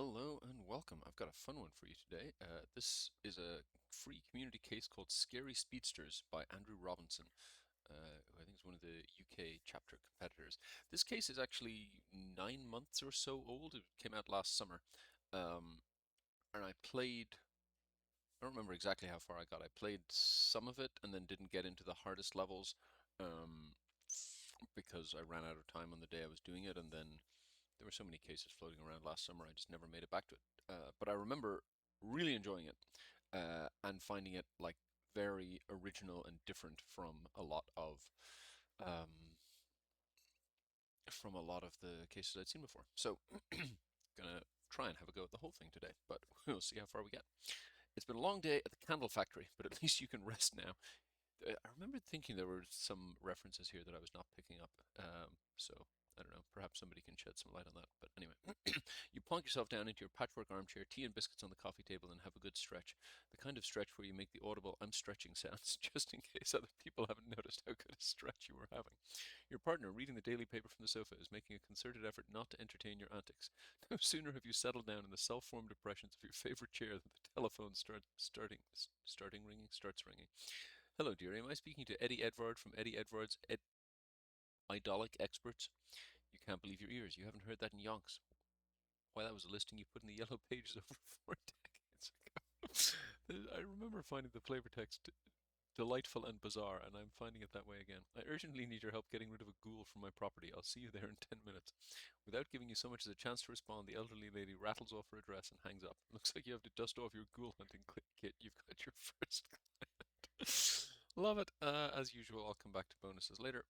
Hello and welcome. I've got a fun one for you today. This is a free community case called Scary Speedsters by Andrew Robinson, who I think is one of the UK chapter competitors. This case is actually 9 months or so old. It came out last summer. Um, and I don't remember exactly how far I got. I played some of it and then didn't get into the hardest levels um, because I ran out of time on the day I was doing it, and then there were so many cases floating around last summer, I just never made it back to it. But I remember really enjoying it and finding it like very original and different um, from a lot of the cases I'd seen before. So, gonna try and have a go at the whole thing today, but we'll see how far we get. It's been a long day at the candle factory, but at least you can rest now. I remember thinking there were some references here that I was not picking up. So I don't know. Perhaps somebody can shed some light on that. But anyway, you plonk yourself down into your patchwork armchair, tea and biscuits on the coffee table, and have a good stretch. The kind of stretch where you make the audible "I'm stretching" sounds, just in case other people haven't noticed how good a stretch you were having. Your partner, reading the daily paper from the sofa, is making a concerted effort not to entertain your antics. No sooner have you settled down in the self-formed impressions of your favorite chair than the telephone starts ringing. Hello, dearie. Am I speaking to Eddie Edvard from Eddie Edvard's Idolic Experts? You can't believe your ears. You haven't heard that in yonks. Why, that was a listing you put in the yellow pages over 4 decades ago. I remember finding the flavor text delightful and bizarre, and I'm finding it that way again. I urgently need your help getting rid of a ghoul from my property. I'll see you there in 10 minutes. Without giving you so much as a chance to respond, the elderly lady rattles off her address and hangs up. Looks like you have to dust off your ghoul hunting kit. You've got your first client. Love it. As usual, I'll come back to bonuses later.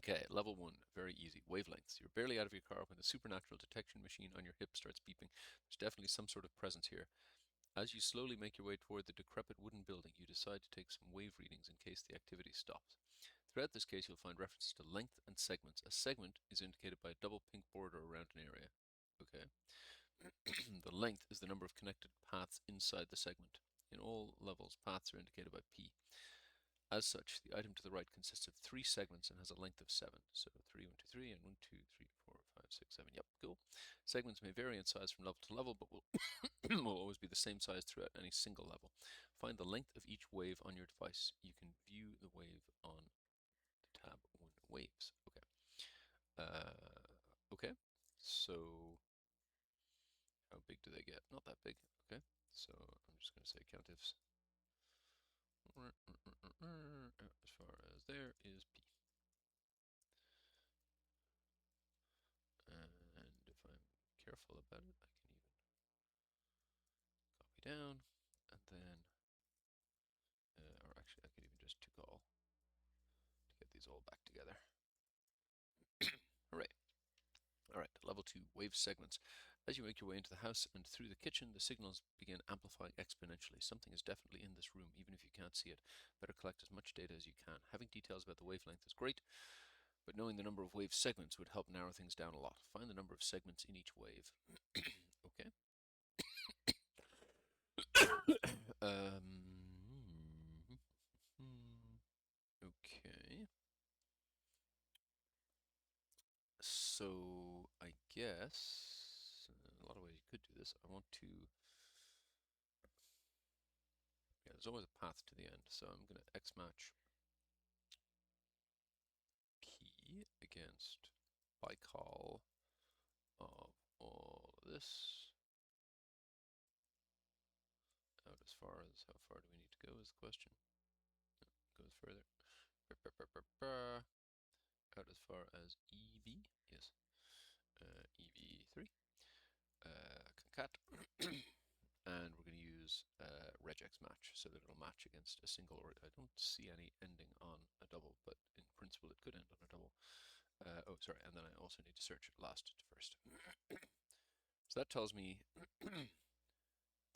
Okay, level one, very easy. Wavelengths. You're barely out of your car when the supernatural detection machine on your hip starts beeping. There's definitely some sort of presence here. As you slowly make your way toward the decrepit wooden building, you decide to take some wave readings in case the activity stops. Throughout this case, you'll find references to length and segments. A segment is indicated by a double pink border around an area. Okay. The length is the number of connected paths inside the segment. In all levels, paths are indicated by P. As such, the item to the right consists of 3 segments and has a length of 7. So 3, 1, 2, 3, and 1, 2, 3, 4, 5, 6, 7. Yep, cool. Segments may vary in size from level to level, but will, will always be the same size throughout any single level. Find the length of each wave on your device. You can view the wave on the tab 1 Waves. Okay. Okay. So, how big do they get? Not that big. Okay. So, I'm just going to say count ifs. As far as there is P. And if I'm careful about it, I can even copy down, and then, or actually I could even just call to get these all back together. Hooray. Alright, level 2, wave segments. As you make your way into the house and through the kitchen, the signals begin amplifying exponentially. Something is definitely in this room, even if you can't see it. Better collect as much data as you can. Having details about the wavelength is great, but knowing the number of wave segments would help narrow things down a lot. Find the number of segments in each wave. Okay. um, okay. So I guess a lot of ways you could do this. I want to, yeah, there's always a path to the end. So I'm going to X match P against bicol of all of this. Out as far as how far do we need to go is the question. No, goes further. Out as far as EV. Yes. EV3. Concat. And we're going to use regex match so that it'll match against a single, or I don't see any ending on a double, but in principle it could end on a double. Oh, sorry, and then I also need to search last to first. So that tells me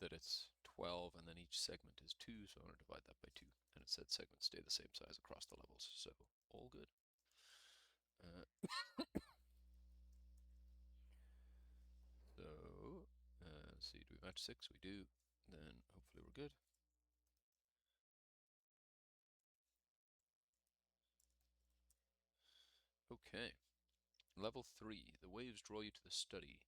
that it's 12, and then each segment is 2, so I'm going to divide that by 2. And it said segments stay the same size across the levels, so all good. So, let's see, do we match 6? We do. Then hopefully we're good. Okay. Level 3. The waves draw you to the study.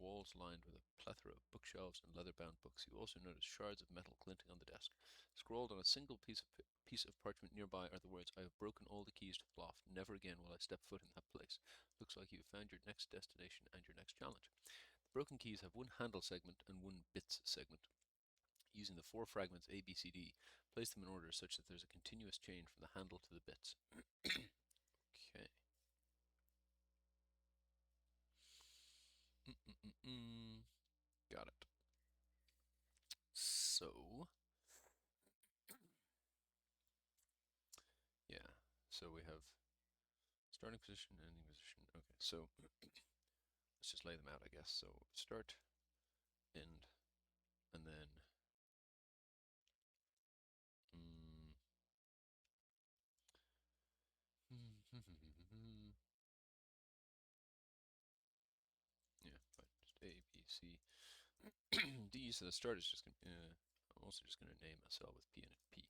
walls lined with a plethora of bookshelves and leather-bound books. You also notice shards of metal glinting on the desk. Scrawled on a single piece of parchment nearby are the words, "I have broken all the keys to the loft. Never again will I step foot in that place. Looks like you have found your next destination and your next challenge." The broken keys have one handle segment and one bits segment. Using the 4 fragments A, B, C, D, place them in order such that there's a continuous chain from the handle to the bits. Okay. Got it. So, yeah. So we have starting position, ending position. Okay, so let's just lay them out, I guess. So start, end, and then mm, yeah, fine. Just A, B, C, D. So the start is just gonna. I'm also just gonna name a cell with P in it, P,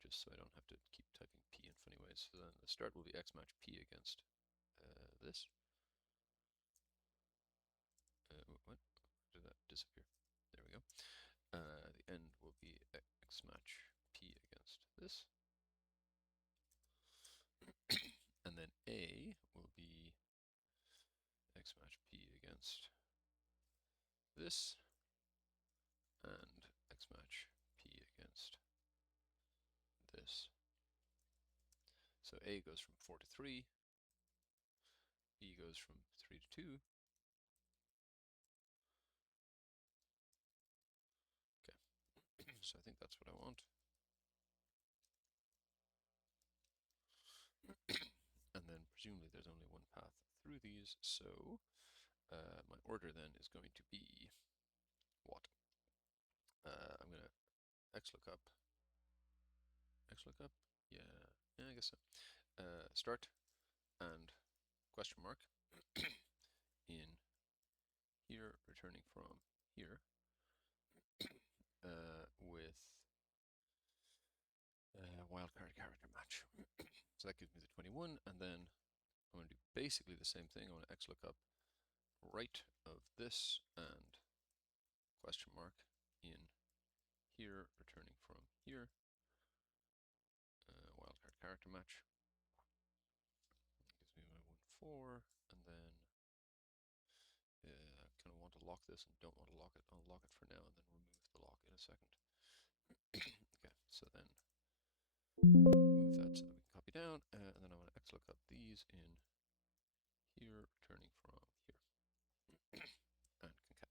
just so I don't have to keep typing P in funny ways. So then the start will be X match P against this. What? Did that disappear? There we go. The end will be X match P against this. And then A will be X match P against this, and X match P against this. So A goes from 4 to 3, B goes from 3 to 2. Okay, so I think that's what I want. And then presumably there's only one path through these, so my order then is going to be what? I'm going to XLOOKUP. XLOOKUP? Yeah, I guess so. Start and question mark in here, returning from here, with wildcard character match. So that gives me the 21, and then I'm going to do basically the same thing. I want to XLOOKUP right of this and question mark in here, returning from here, wildcard character match. Gives me my 1, 4, and then I kind of want to lock this and don't want to lock it. I'll lock it for now and then remove the lock in a second. Okay, so then move that so that we can copy down, and then I want to XLOOKUP these in here, returning from here, and concat.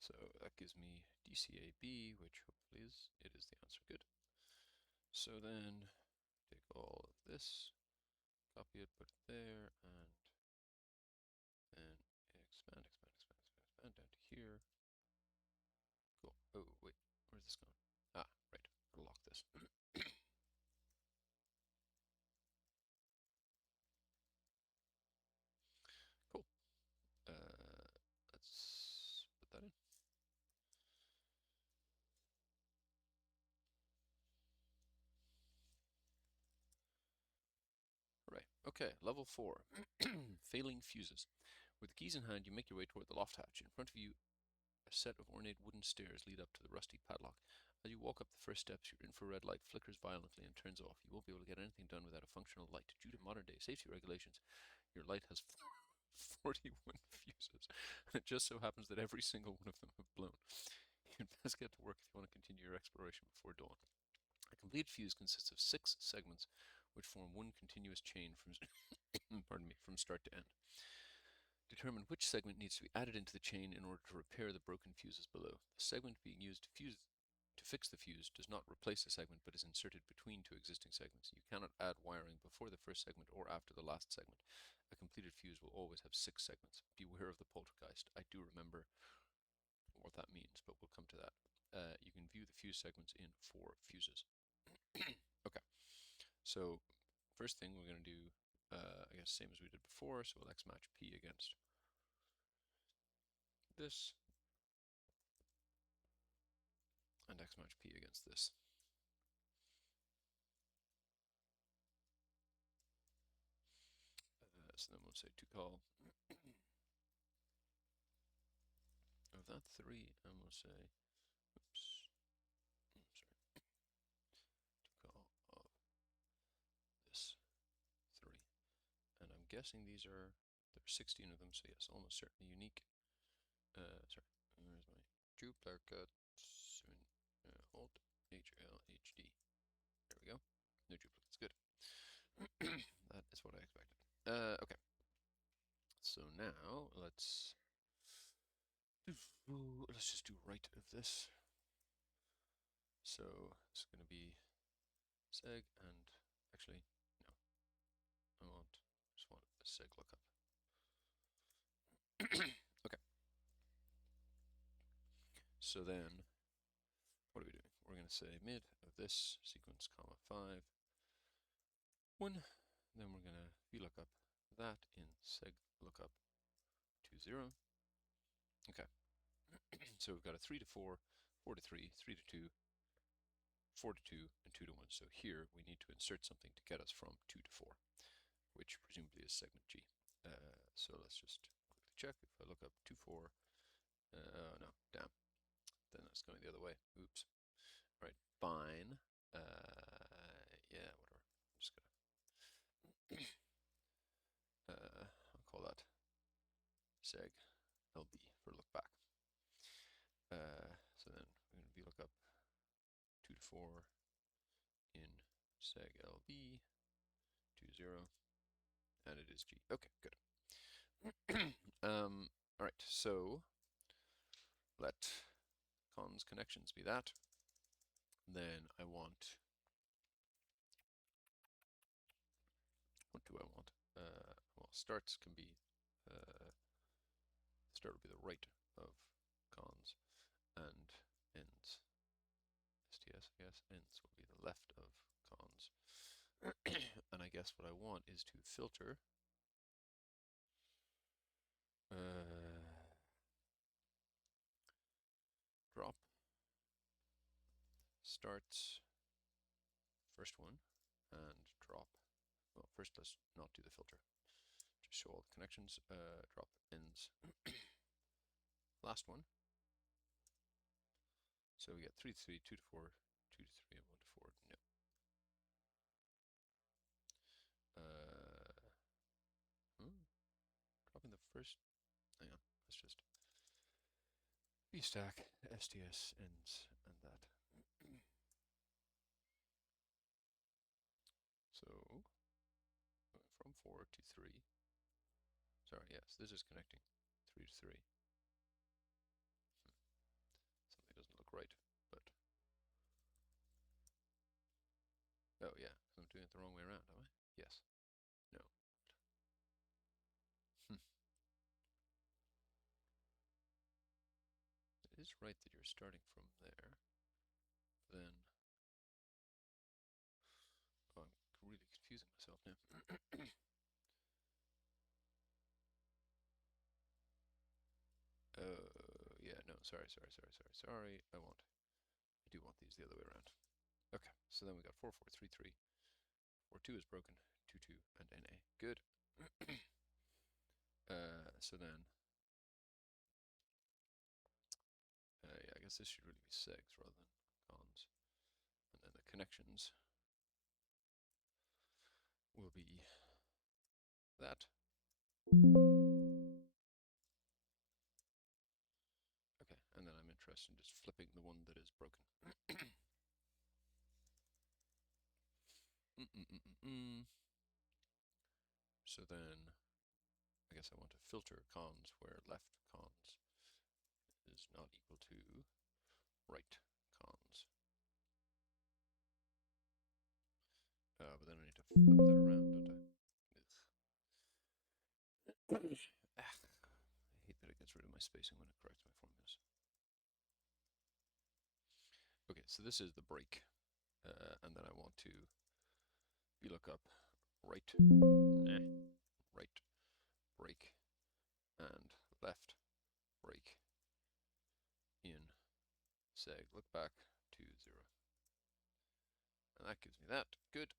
So that gives me DCAB, which hopefully is, it is the answer. Good. So then take all of this, copy it, put it there, and then expand down to here. Cool. Oh, wait, where's this going? Ah, right, I'll lock this. Cool. Let's put that in. Right, okay, level 4. Failing fuses. With the keys in hand, you make your way toward the loft hatch. In front of you, a set of ornate wooden stairs lead up to the rusty padlock. As you walk up the first steps, your infrared light flickers violently and turns off. You won't be able to get anything done without a functional light. Due to modern-day safety regulations, your light has 41 fuses, and it just so happens that every single one of them have blown. You'd best get to work if you want to continue your exploration before dawn. A complete fuse consists of 6 segments, which form one continuous chain from from start to end. Determine which segment needs to be added into the chain in order to repair the broken fuses below. The segment being used to fix the fuse does not replace a segment but is inserted between 2 existing segments. You cannot add wiring before the first segment or after the last segment. A completed fuse will always have 6 segments. Beware of the poltergeist. I do remember what that means, but we'll come to that. You can view the fuse segments in 4 fuses. Okay, so first thing we're going to do, I guess same as we did before, so we'll X match P against this, and X match P against this. So then we'll say to call of that 3, and we'll say, oops, sorry, call of this 3. And I'm guessing these are, there's 16 of them, so yes, almost certainly unique. Sorry, where's my duplicate? Alt HLHD. There we go. No duplicates, good. That is what I expected. Okay. So now let's just do right of this. So it's going to be seg and actually no, just want a seg lookup. Okay. So then, what are we doing? We're going to say mid of this sequence, comma 5, 1. Then we're going to VLOOKUP that in seg lookup to 0. Okay. So we've got a 3 to 4, 4 to 3, 3 to 2, 4 to 2, and 2 to 1. So here we need to insert something to get us from 2 to 4, which presumably is segment G. So let's just quickly check. If I look up 2, 4, no, damn. Then that's going the other way. Oops. All right, fine. Yeah, whatever. I'm just gonna I'll call that seg LB for look back. So then we're going to VLOOKUP 2 to 4 in seg LB to 0, and it is G. Okay, good. All right, so let cons connections be that. Then I want, what do I want? Well, starts can be, start would be the right of cons, and ends, STS, I guess, ends will be the left of cons. And I guess what I want is to filter drop starts first one and drop, well, first let's not do the filter, just show all the connections. Drop ends last one, so we get 3 to 3, 2 to 4, 2 to 3, and 1 to 4. No. Dropping the first, hang on, let's just stack STS ends and that. So from 4 to 3. Sorry, yes, this is connecting 3 to 3. Something doesn't look right, but oh yeah, I'm doing it the wrong way around, am I? Yes. No. It is right that you're starting from there. Then oh, I'm really confusing myself now. Yeah, no, sorry. I do want these the other way around. Okay, so then we got 4, 4, 3, 3. 4, 2 is broken, 2, 2, and NA. Good. So then, yeah, I guess this should really be segs rather than cons. And then the connections will be that. Okay, and then I'm interested in just flipping the one that is broken. So then, I guess I want to filter cons where left cons is not equal to right cons. But then I need to flip that around, don't I? I hate that it gets rid of my spacing when it corrects my formulas. Okay, so this is the break, and then I want to VLOOKUP right, right break, and left break in seg look back to 0. And that gives me that. Good.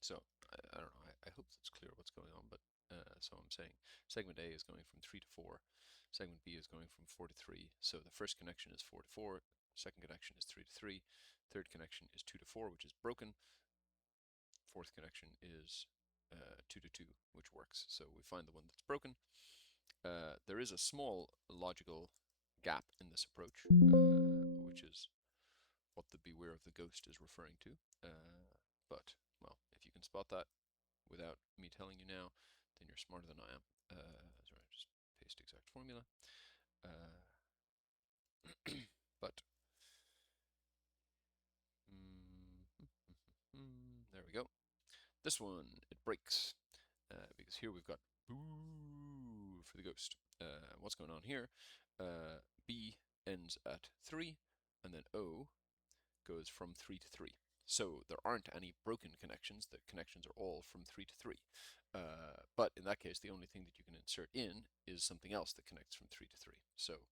So I don't know. I hope that's clear what's going on, but So I'm saying segment A is going from 3 to 4, segment B is going from 4 to 3. So the first connection is 4 to 4, second connection is 3 to 3, third connection is 2 to 4, which is broken, fourth connection is 2 to 2, which works. So we find the one that's broken. There is a small logical gap in this approach, which is what the beware of the ghost is referring to. But, well, if you can spot that without me telling you now, then you're smarter than I am. Sorry, just paste exact formula. But there we go. This one, it breaks, because here we've got boo for the ghost. What's going on here? B ends at 3, and then O goes from 3 to 3. So there aren't any broken connections. The connections are all from 3 to 3. But in that case, the only thing that you can insert in is something else that connects from 3 to 3. So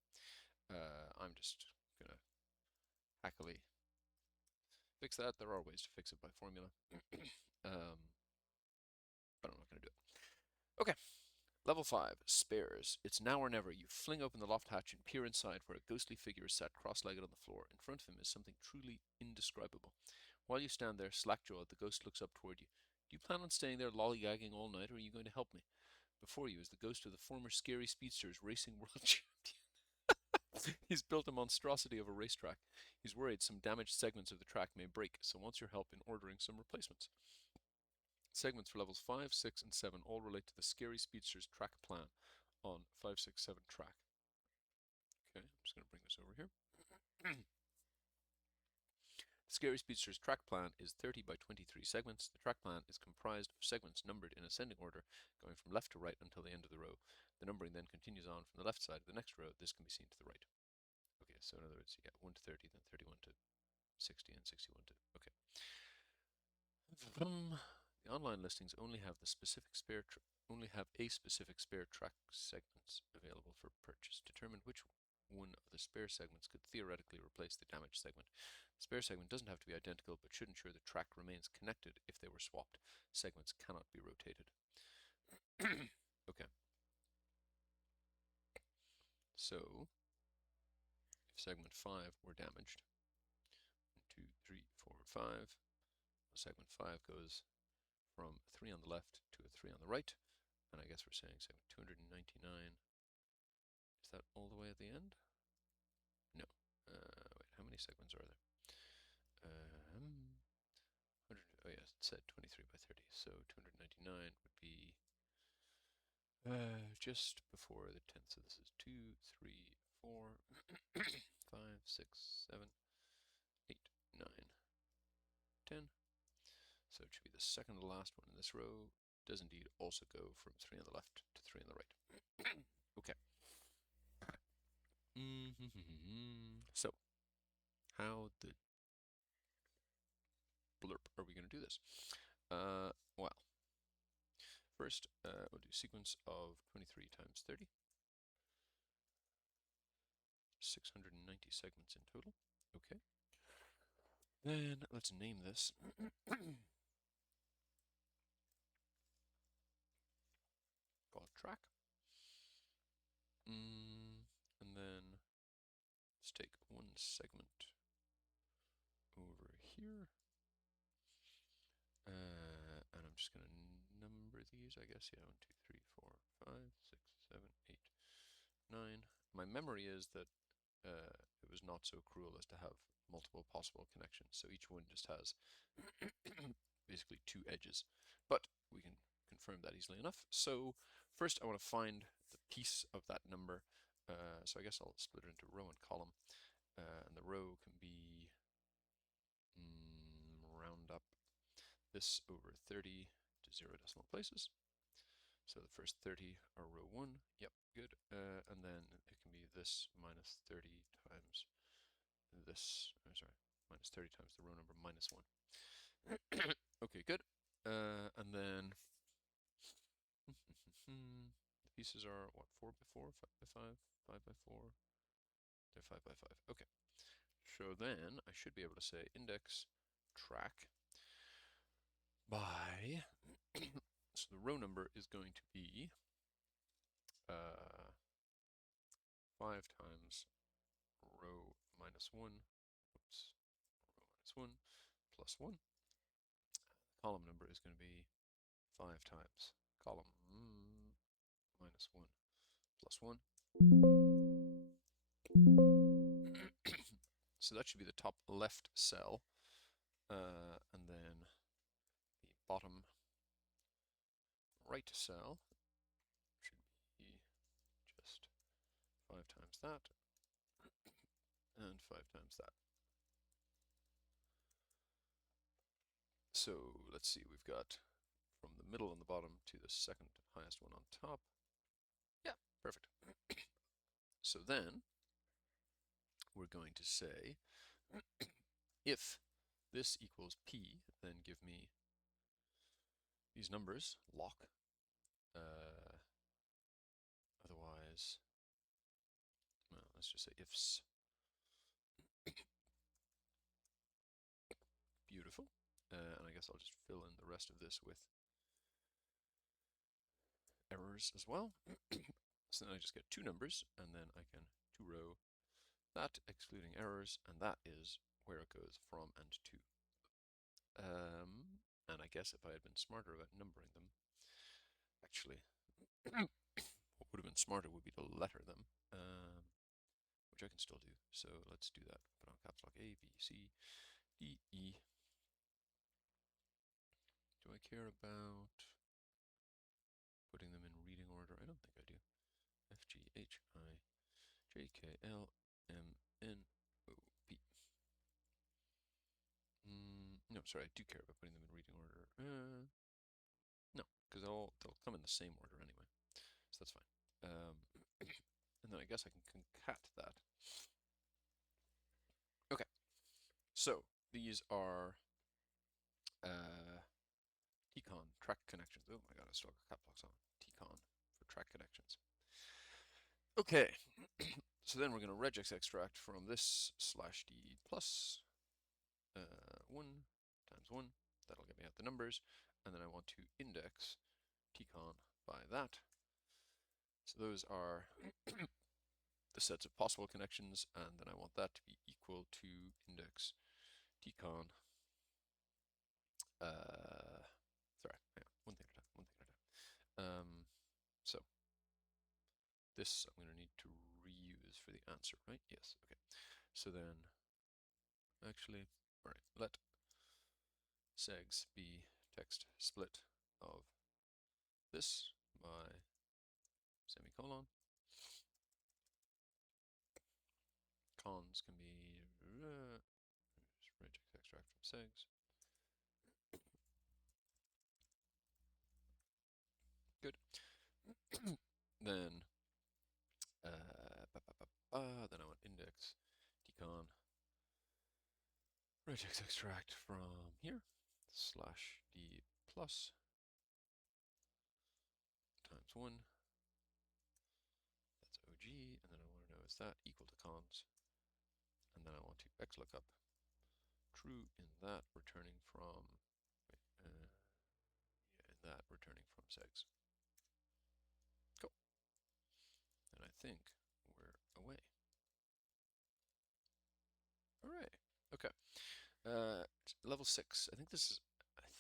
I'm just going to hackily fix that. There are ways to fix it by formula. But I'm not going to do it. Okay. Level 5, Spares. It's now or never. You fling open the loft hatch and peer inside, where a ghostly figure is sat cross-legged on the floor. In front of him is something truly indescribable. While you stand there, slack-jawed, the ghost looks up toward you. Do you plan on staying there lollygagging all night, or are you going to help me? Before you is the ghost of the former Scary Speedsters racing world champion. He's built a monstrosity of a racetrack. He's worried some damaged segments of the track may break, so wants your help in ordering some replacements. Segments for levels 5, 6, and 7 all relate to the Scary Speedsters track plan on 5, 6, 7 track. Okay, I'm just going to bring this over here. Scary Speedsters track plan is 30 by 23 segments. The track plan is comprised of segments numbered in ascending order, going from left to right until the end of the row. The numbering then continues on from the left side of the next row. This can be seen to the right. Okay, so in other words, yeah, 1 to 30, then 31 to 60, and 61 to... Okay. The online listings only have a specific spare track segments available for purchase. Determine which one of the spare segments could theoretically replace the damaged segment. The spare segment doesn't have to be identical, but should ensure the track remains connected if they were swapped. Segments cannot be rotated. Okay. So, if segment 5 were damaged, 1, 2, 3, 4, 5, segment 5 goes from a 3 on the left to a 3 on the right, and I guess we're saying segment 299. Is that all the way at the end? No. Wait, how many segments are there? 100, oh yes, it said 23 by 30, so 299 would be just before the 10th. So this is 2, 3, 4, 5, 6, 7, 8, 9, 10. So it should be the second to last one in this row. Does indeed also go from 3 on the left to 3 on the right. Okay. So, how the blurb are we going to do this? Well, first we'll do sequence of 23 times 30. 690 segments in total. Okay. Then let's name this. Call it track. And then let's take one segment over here. And I'm just going to number these, I guess. Yeah, 1, 2, 3, 4, 5, 6, 7, 8, 9. My memory is that it was not so cruel as to have multiple possible connections, so each one just has basically 2 edges. But we can confirm that easily enough. So first I want to find the piece of that number. So I guess I'll split it into row and column. And the row can be round up this over 30 to 0 decimal places. So the first 30 are row 1. Yep, good. And then it can be this minus 30 times this, sorry, minus 30 times the row number minus 1. Okay, good. And then the pieces are what, 4 by 4, 5 by 5, 5 by 4. They're 5 by 5. Okay. So then I should be able to say index track by So the row number is going to be 5 times row minus 1, oops, row minus 1 plus 1. The column number is going to be 5 times column minus 1 plus 1. So that should be the top left cell, and then the bottom right cell should be just 5 times that, and 5 times that. So let's see, we've got from the middle on the bottom to the second highest one on top. Yeah, perfect. So then we're going to say if this equals p, then give me these numbers, lock. Otherwise, well, let's just say ifs. Beautiful. And I guess I'll just fill in the rest of this with errors as well. So then I just get two numbers, and then I can two row that excluding errors, and that is where it goes from and to. And I guess if I had been smarter about numbering them, actually, what would have been smarter would be to letter them, which I can still do. So let's do that. Put on caps lock A, B, C, D, E. Do I care about putting them in reading order? I don't think I do. F, G, H, I, J, K, L, M, N, O, P. No, sorry, I do care about putting them in reading order. No, because they'll come in the same order anyway, so that's fine. And then I guess I can concat that. Okay, so these are Tcon track connections. Oh my god, I still got cap locks on. Tcon for track connections. Okay, so then we're going to regex extract from this slash d plus 1 times 1. That'll get me out the numbers. And then I want to index tcon by that. So those are the sets of possible connections, and then I want that to be equal to index tcon. Sorry, hang on, one thing at a time. So this I'm going to need to reuse for the answer, right? Yes, okay. So then, actually, all right, let segs be text split of this by semicolon. Cons can be regex extract from segs. Good. Then then I want index tcon regex extract from here slash d plus times 1. That's OG, and then I want to know is that equal to cons, and then I want to xlookup true in that returning from in that returning from segs. Cool. And I think we're away. All right. Okay. Level 6. I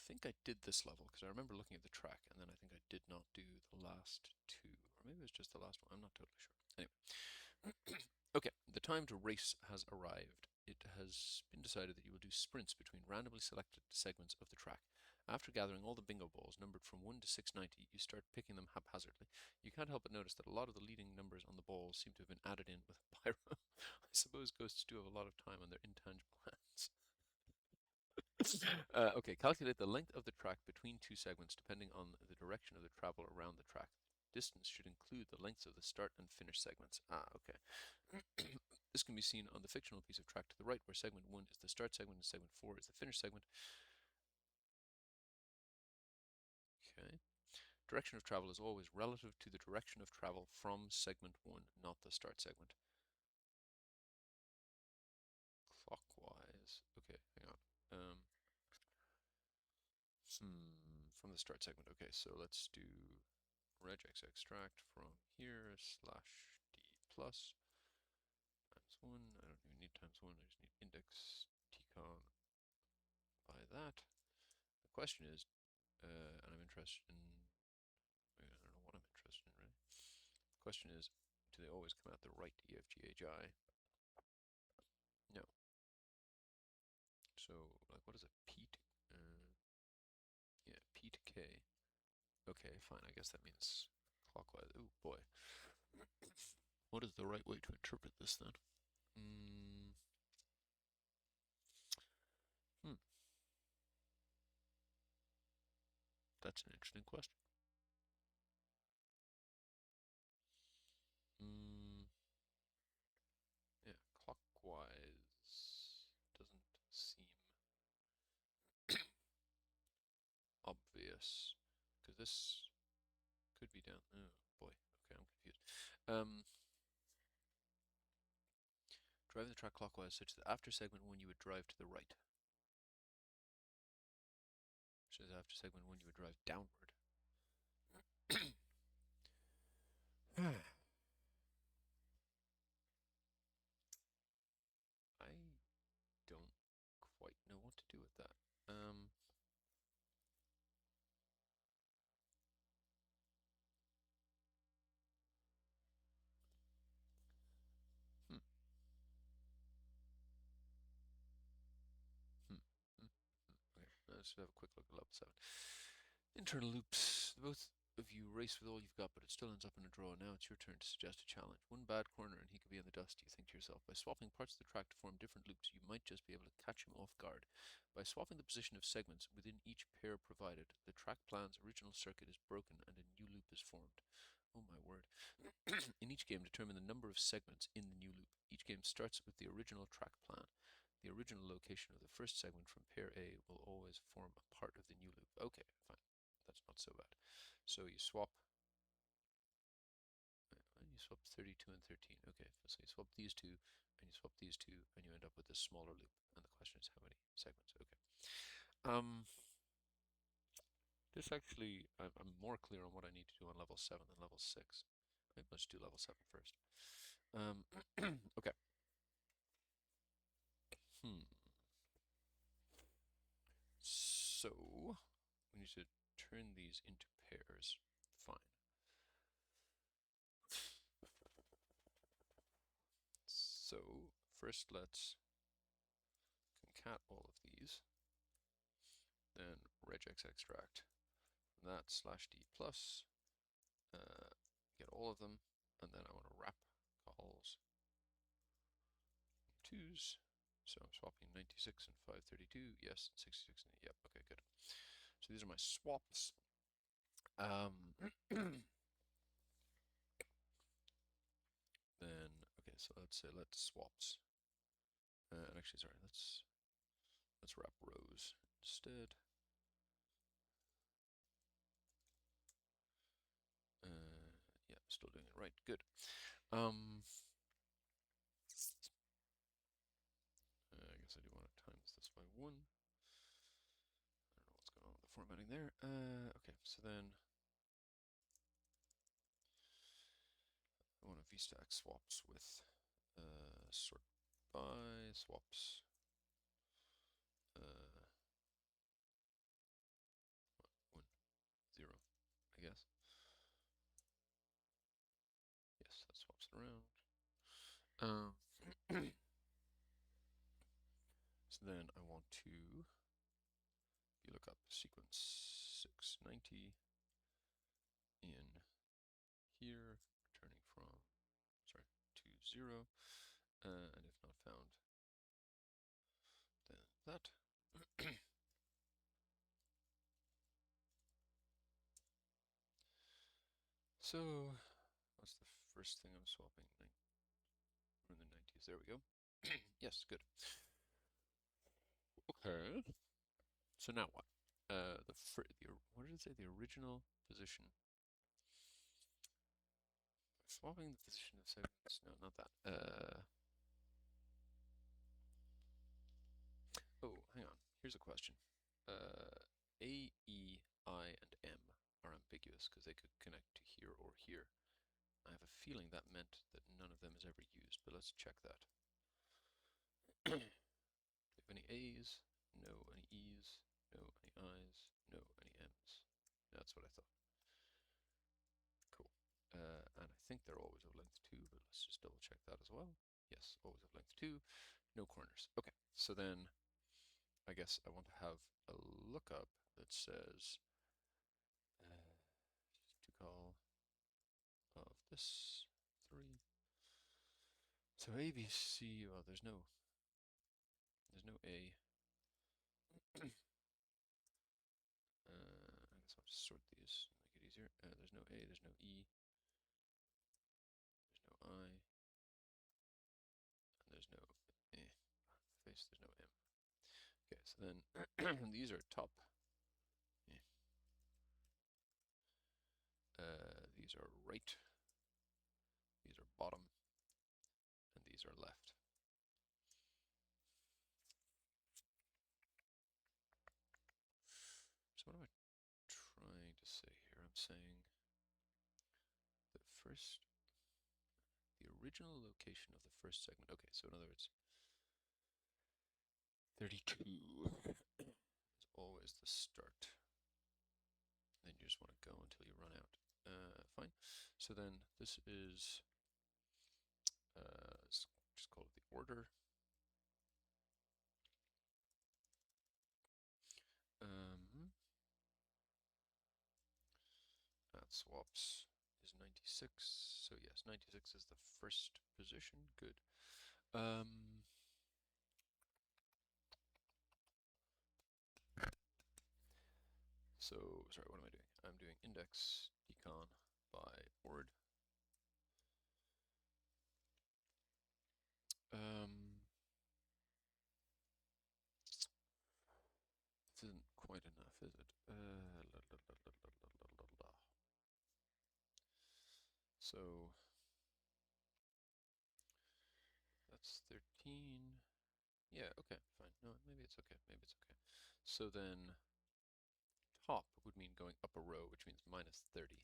think I did this level because I remember looking at the track, and then I think I did not do the last two, or maybe it was just the last one. I'm not totally sure. Anyway. Okay, the time to race has arrived. It has been decided that you will do sprints between randomly selected segments of the track. After gathering all the bingo balls numbered from 1 to 690, you start picking them haphazardly. You can't help but notice that a lot of the leading numbers on the balls seem to have been added in with a biro. I suppose ghosts do have a lot of time on their intangible hands. Okay, calculate the length of the track between two segments depending on the direction of the travel around the track. Distance should include the lengths of the start and finish segments. Okay. This can be seen on the fictional piece of track to the right, where segment 1 is the start segment and segment 4 is the finish segment. Okay. Direction of travel is always relative to the direction of travel from segment 1, not the start segment. Clockwise. Okay, hang on. From from the start segment. Okay, so let's do regex extract from here slash d plus times 1. I don't even need times 1, I just need index tcon by that. The question is, and I'm interested in, I don't know what I'm interested in really. The question is, do they always come out the right EFGHI? No. So, like, what is a P to, yeah, P to K. Okay, fine, I guess that means clockwise. Oh boy. What is the right way to interpret this then? That's an interesting question. Yeah, clockwise doesn't seem obvious because this could be down. Oh boy. Okay, I'm confused. Driving the track clockwise such that after segment 1 you would drive to the right. Says after segment 1 you would drive downward. I don't quite know what to do with that. Okay, let's have a quick look at level 7. Internal loops. Both of you race with all you've got, but it still ends up in a draw. Now it's your turn to suggest a challenge. One bad corner and he could be in the dust, you think to yourself. By swapping parts of the track to form different loops, you might just be able to catch him off guard. By swapping the position of segments within each pair provided, the track plan's original circuit is broken and a new loop is formed. Oh my word. In each game, determine the number of segments in the new loop. Each game starts with the original track plan. The original location of the first segment from pair A will always form a part of the new loop. Okay, fine. That's not so bad. So you swap 32 and 13. Okay, so you swap these two, and you swap these two, and you end up with this smaller loop. And the question is how many segments? Okay. This actually, I'm more clear on what I need to do on level 7 than level 6. Maybe let's do level 7 first. Okay. So, we need to turn these into pairs. Fine. So, first let's concat all of these, then regex extract from that slash d plus, get all of them, and then I want to wrap calls 2s. So I'm swapping 96 and 532, yes, 66 and yep, okay, good. So these are my swaps. Then, okay, so let's say let swaps. Actually, sorry, let's wrap rows instead. Yeah, still doing it right. Good. I guess I do want to times this by 1. I don't know what's going on with the formatting there. Okay, so then I want to vstack swaps with sort by swaps. 1, 0, I guess. Yes, that swaps it around. So then I want to look up sequence 690 in here, returning from, sorry, 2, 0, and if not found, then that. So, what's the first thing I'm swapping? We're in the 90s, there we go. Yes, good. Okay. So now what? What did it say? The original position. Swapping the position of segments. No, not that. Oh, hang on. Here's a question. AE I and M are ambiguous because they could connect to here or here. I have a feeling that meant that none of them is ever used, but let's check that. Do we have any A's? No. Any E's? No. Any I's? No. Any M's? That's what I thought. Cool. And I think they're always of length 2, but let's just double check that as well. Yes, always of length 2. No corners. Okay, so then I guess I want to have a lookup that says to call of this 3. So A, B, C, well, there's no A. I guess I'll just sort these, make it easier. There's no A, there's no E, there's no I, and there's no face, there's no M. Okay, so then these are top. These are right, these are bottom, and these are left. So what am I trying to say here? I'm saying the original location of the first segment. Okay, so in other words, 32 is always the start. Then you just want to go until you run out. Fine. So then this is, let's just call it the order. That swaps is 96. So yes, 96 is the first position. Good. So, sorry, what am I doing? I'm doing index decon by ord. This isn't quite enough, is it? So, that's 13. Yeah, okay, fine. No, maybe it's okay. Maybe it's okay. So then, top would mean going up a row, which means minus 30.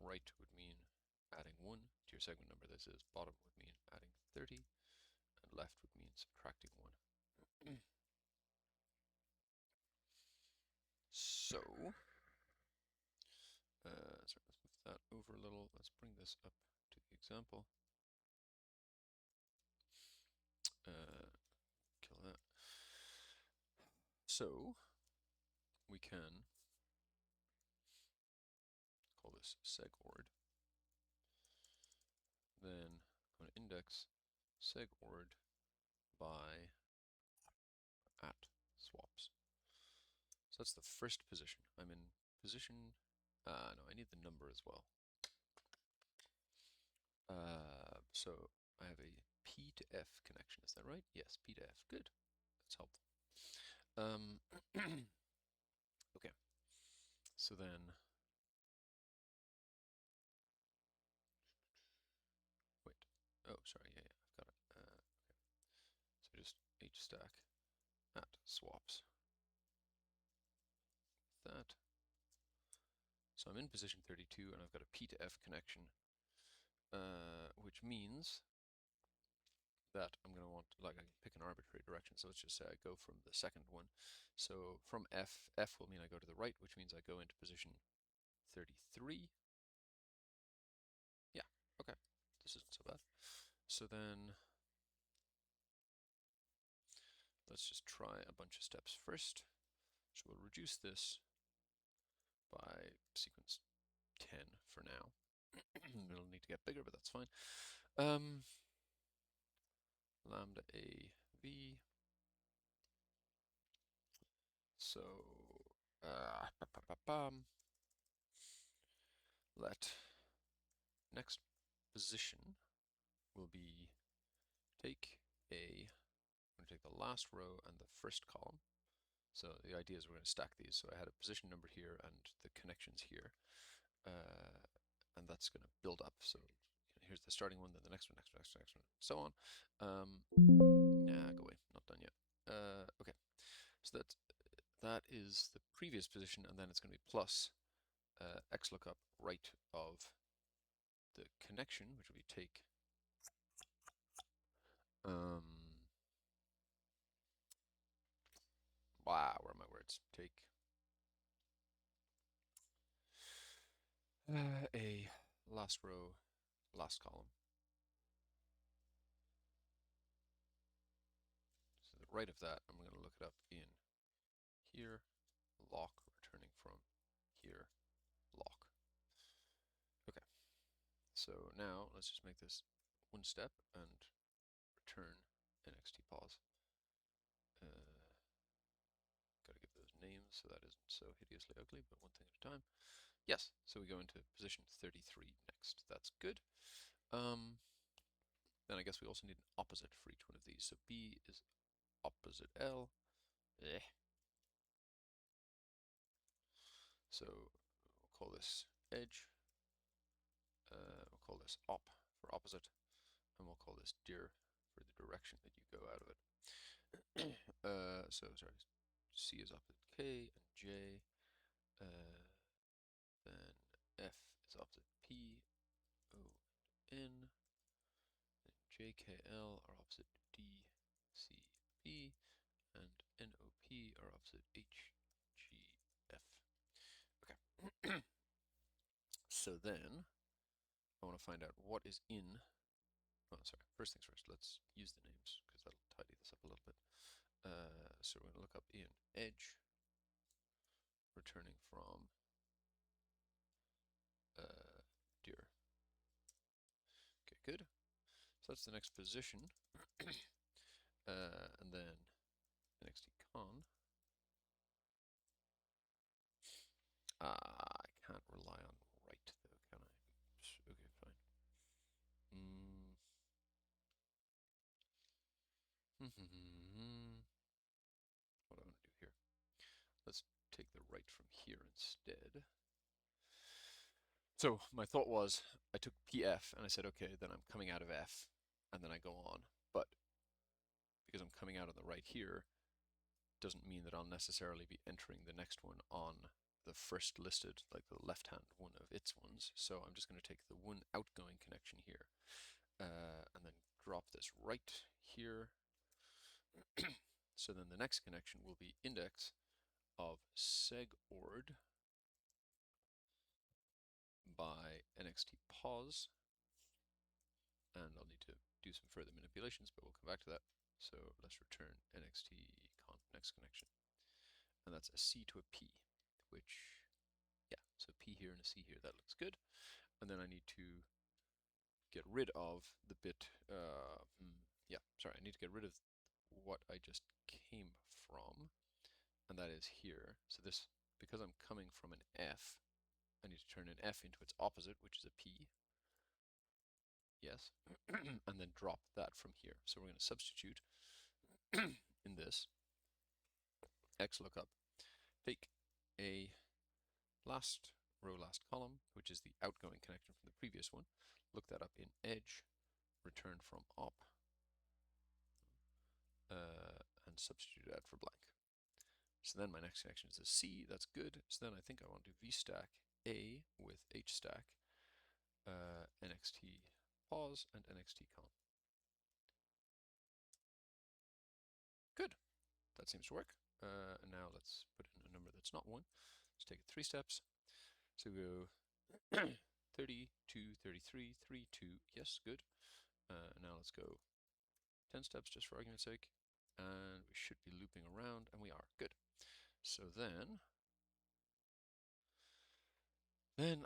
Right would mean adding 1 to your segment number. This is bottom would mean adding 30, and left would mean subtracting 1. So, sorry, let's move that over a little. Let's bring this up to the example. Kill that. So, we can call this segord. Then I'm going to index segord by at swaps. So that's the first position. I'm in position, no, I need the number as well. So I have a P to F connection, is that right? Yes, P to F, good, that's helpful. Okay, so then, wait, oh, sorry, yeah, I've got it, okay. So just hstack at swaps. That. So I'm in position 32 and I've got a P to F connection, which means that I'm going to want, like, I can pick an arbitrary direction. So let's just say I go from the second one. So from F will mean I go to the right, which means I go into position 33. Yeah, okay, this isn't so bad. So then let's just try a bunch of steps first. So we'll reduce this by sequence 10 for now. It'll need to get bigger, but that's fine. Lambda A V. So let next position will be take I'm going to take the last row and the first column. So the idea is we're going to stack these. So I had a position number here and the connections here, and that's going to build up. So here's the starting one, then the next one, next one, so on. Nah, go away, not done yet. Okay, so that is the previous position, and then it's going to be plus XLOOKUP right of the connection, which will be take wow, where are my words? Take a last row, last column. So the right of that, I'm going to look it up in here, lock, returning from here, lock. Okay, so now let's just make this one step and return NXT pause. Gotta give those names so that isn't so hideously ugly, but one thing at a time. Yes, so we go into position 33 next. That's good. Then I guess we also need an opposite for each one of these. So B is opposite L. So we'll call this edge. We'll call this op for opposite, and we'll call this dir for the direction that you go out of it. So sorry, C is opposite K and J. Then F is opposite P, O, N. Then J, K, L are opposite D, C, B, and N, O, P are opposite H, G, F. Okay. So then I want to find out what is in. Oh, sorry. First things first. Let's use the names because that'll tidy this up a little bit. So we're going to look up in edge, returning from dir. Okay, good. So that's the next position. And then NXT con. I can't rely on right though, can I? Okay, fine. What do I want to do here? Let's take the right from here instead. So my thought was, I took PF and I said, okay, then I'm coming out of F, and then I go on. But because I'm coming out on the right here, doesn't mean that I'll necessarily be entering the next one on the first listed, like the left-hand one of its ones. So I'm just going to take the one outgoing connection here, and then drop this right here. So then the next connection will be index of segord by NXT pause, and I'll need to do some further manipulations, but we'll come back to that. So let's return NXT con next connection, and that's a C to a P, which, yeah, so P here and a C here, that looks good. And then I need to get rid of the bit, I need to get rid of what I just came from, and that is here. So this, because I'm coming from an F, I need to turn an F into its opposite, which is a P. Yes, and then drop that from here. So we're going to substitute in this XLOOKUP, take a last row, last column, which is the outgoing connection from the previous one, look that up in edge, return from op, and substitute that for blank. So then my next connection is a C, that's good. So then I think I want to do vstack A with hstack, NXT pause, and NXT con. Good, that seems to work. And now let's put in a number that's not 1. Let's take it 3 steps. So we go 32, 33, 3, 2, yes, good. Now let's go 10 steps just for argument's sake, and we should be looping around, and we are, good. So then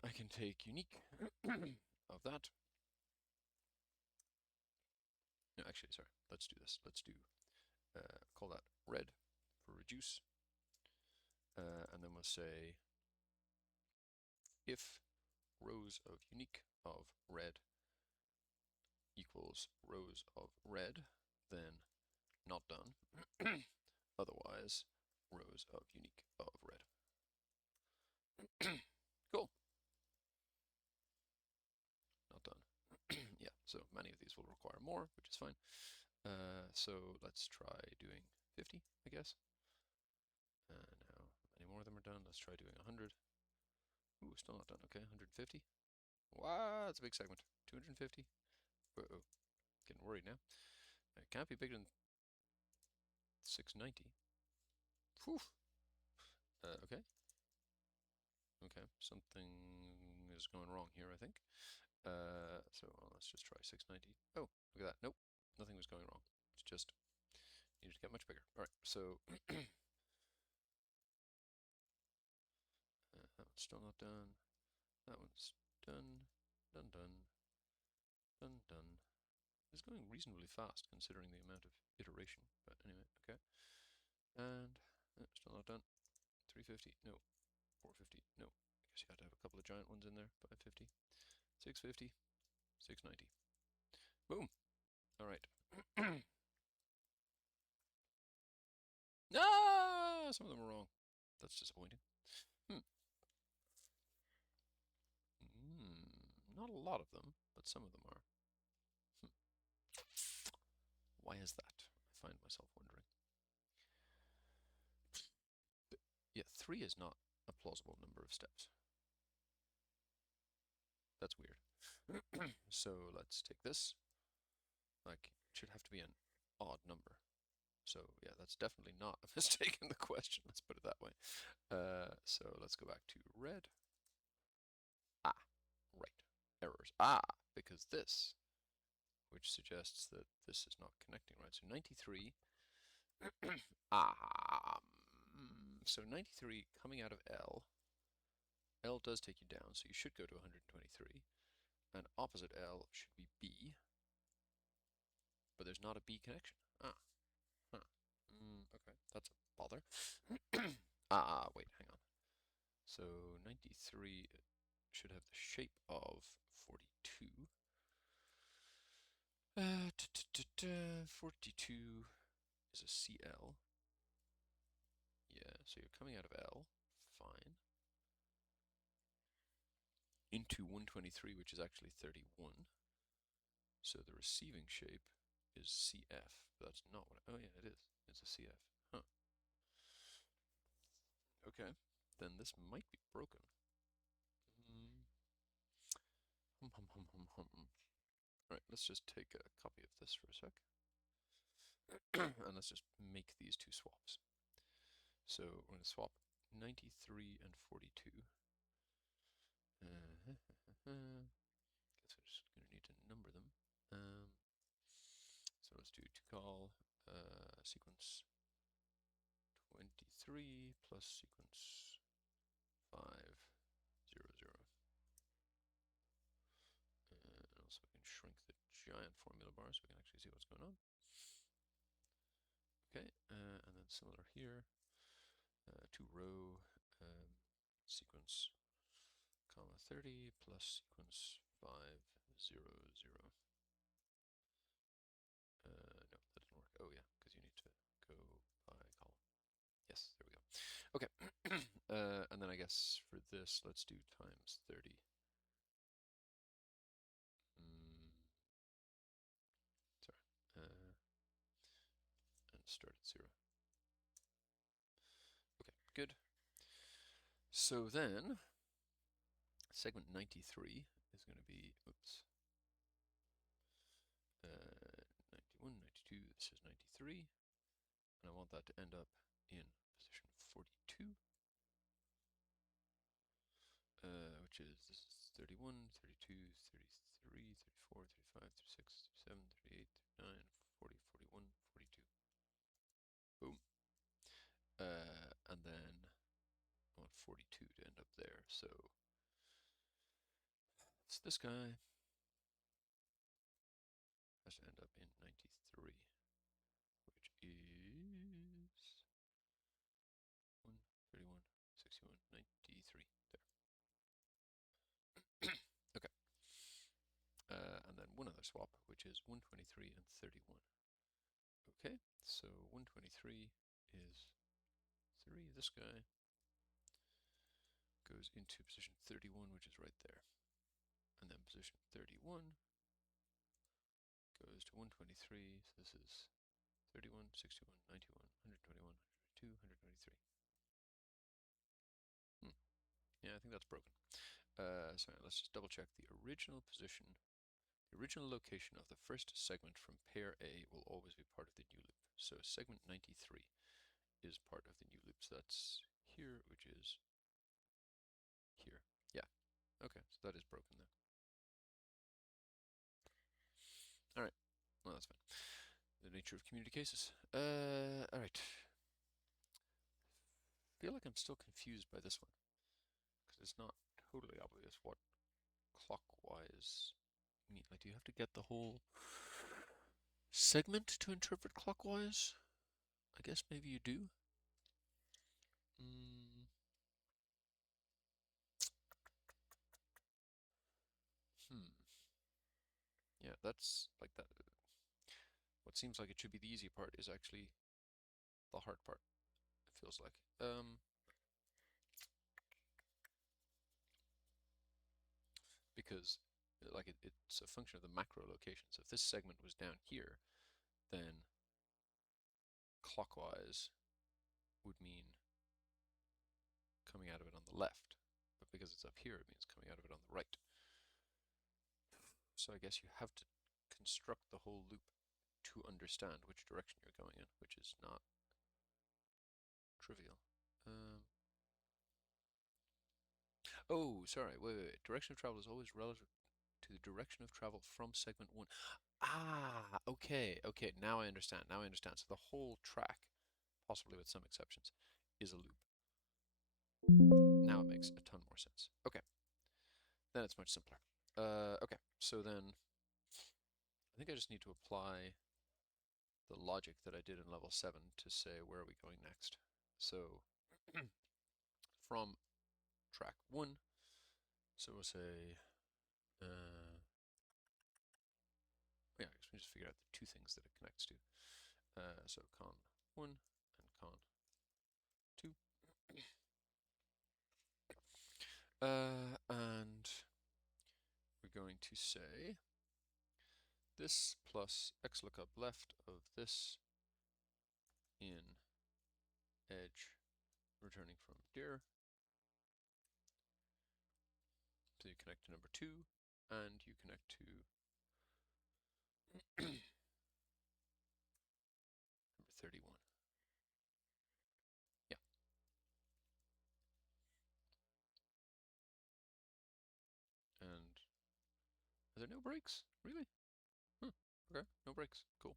I can take unique of that. No, actually, sorry, let's do this. Let's do, call that red for reduce, and then we'll say if rows of unique of red equals rows of red, then not done. Otherwise, rows of unique of red. Cool. Not done. Yeah, so many of these will require more, which is fine. So let's try doing 50, I guess. Now, many more of them are done. Let's try doing 100. Ooh, still not done. Okay, 150. Wow, that's a big segment. 250. Uh-oh, getting worried now. It can't be bigger than 690. Whew. Okay. Okay, something is going wrong here, I think. Let's just try 690. Oh, look at that. Nope, nothing was going wrong. It's just needed to get much bigger. All right, so that one's still not done. That one's done. Done, done. Done, done. It's going reasonably fast considering the amount of iteration. But anyway, okay. And still not done. 350. No. 450. No. I guess you had to have a couple of giant ones in there. 550. 650. 690. Boom. All right. Ah, some of them are wrong. That's disappointing. Not a lot of them, but some of them are. Why is that? I find myself wondering. Yeah, 3 is not a plausible number of steps. That's weird. So let's take this. Like, it should have to be an odd number. So yeah, that's definitely not a mistake in the question. Let's put it that way. So let's go back to red. Ah, right. Errors. Ah, because this, which suggests that this is not connecting right. So 93. So 93 coming out of L. L does take you down, so you should go to 123. And opposite L should be B. But there's not a B connection. Okay, that's a bother. Wait, hang on. So 93 should have the shape of 42. 42 is a CL. Yeah, so you're coming out of L. Fine. Into 123, which is actually 31. So the receiving shape is CF. But that's not what oh yeah, it is. It's a CF. Huh. Okay. Then this might be broken. Alright, let's just take a copy of this for a sec. And let's just make these two swaps. So we're going to swap 93 and 42. Guess we're just going to need to number them. So let's do to call sequence 23 plus sequence 500. And also we can shrink the giant formula bar so we can actually see what's going on. Okay, and then similar here, to row sequence comma 30 plus sequence 500. No, that didn't work. Oh yeah, because you need to go by column. Yes, there we go. Okay, and then I guess for this, let's do times 30. Sorry. And start at 0. Okay, good. So then, segment 93 is going to be, 91, 92, this is 93. And I want that to end up in position 42. Which is, this is 31, 32, 33, 34, 35, 36, 37, 38, 39, 40, 41, 42. Boom. And then I want 42 to end up there, so it's this guy has to end up in 93, which is 1, 31, 61, 93, there. Okay. And then one other swap, which is 123 and 31. Okay, so 123 is 3, this guy goes into position 31, which is right there. And then position 31 goes to 123, so this is 31, 61, 91, 121, 122, 123. Yeah, I think that's broken. So let's just double check the original position. The original location of the first segment from pair A will always be part of the new loop. So segment 93 is part of the new loop. So that's here, which is here. Yeah. Okay, so that is broken then. All right. Well, that's fine. The nature of community cases. All right. I feel like I'm still confused by this one because it's not totally obvious what clockwise mean. Like, do you have to get the whole segment to interpret clockwise? I guess maybe you do. Mm. Hmm. Yeah, that's like that. What seems like it should be the easy part is actually the hard part. It feels like. Because like it's a function of the macro location. So if this segment was down here, then clockwise would mean coming out of it on the left. But because it's up here, it means coming out of it on the right. So I guess you have to construct the whole loop to understand which direction you're going in, which is not trivial. Oh, sorry, wait. Direction of travel is always relative to the direction of travel from segment 1. Ah, okay, now I understand, So the whole track, possibly with some exceptions, is a loop. Now it makes a ton more sense. Okay, then it's much simpler. Okay, so then I think I just need to apply the logic that I did in level 7 to say where are we going next. So from track 1, so we'll say, yeah, I guess we just figure out the two things that it connects to. So con 1 and con 2. And we're going to say this plus x lookup left of this in edge returning from dir. So you connect to number 2 and you connect to number 31. Yeah. And are there no breaks? Really? Okay, no breaks. Cool.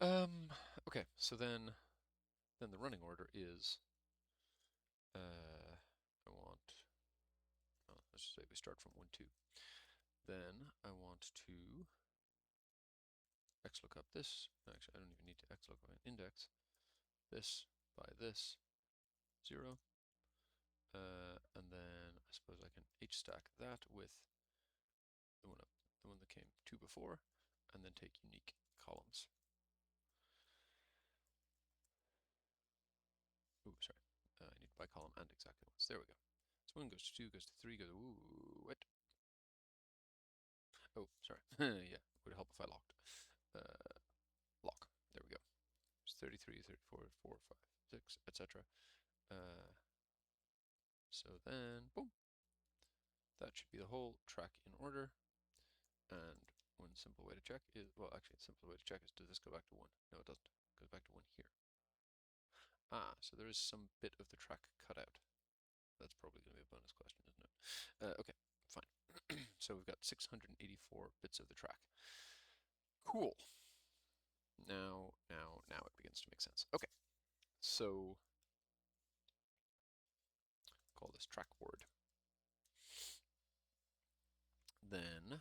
Okay, so then the running order is I want let's just say we start from 1, 2. Then I want to xlookup this. Actually, I don't even need to xlookup an index. This by this 0. And then I suppose I can h-stack that with the one that came 2 before, and then take unique columns. Ooh, sorry. I need by column and exactly once. There we go. So 1 goes to 2, goes to 3, goes to, ooh, what? Oh, sorry. Yeah, would help if I locked. Lock. There we go. It's 33, 34, 4, 5, 6, etc. So then, boom. That should be the whole track in order. And one simple way to check is, well, actually, the simple way to check is, does this go back to 1? No, it doesn't. It goes back to 1 here. Ah, so there is some bit of the track cut out. That's probably going to be a bonus question, isn't it? Okay, fine. So we've got 684 bits of the track. Cool. Now it begins to make sense. Okay, so call this track word. Then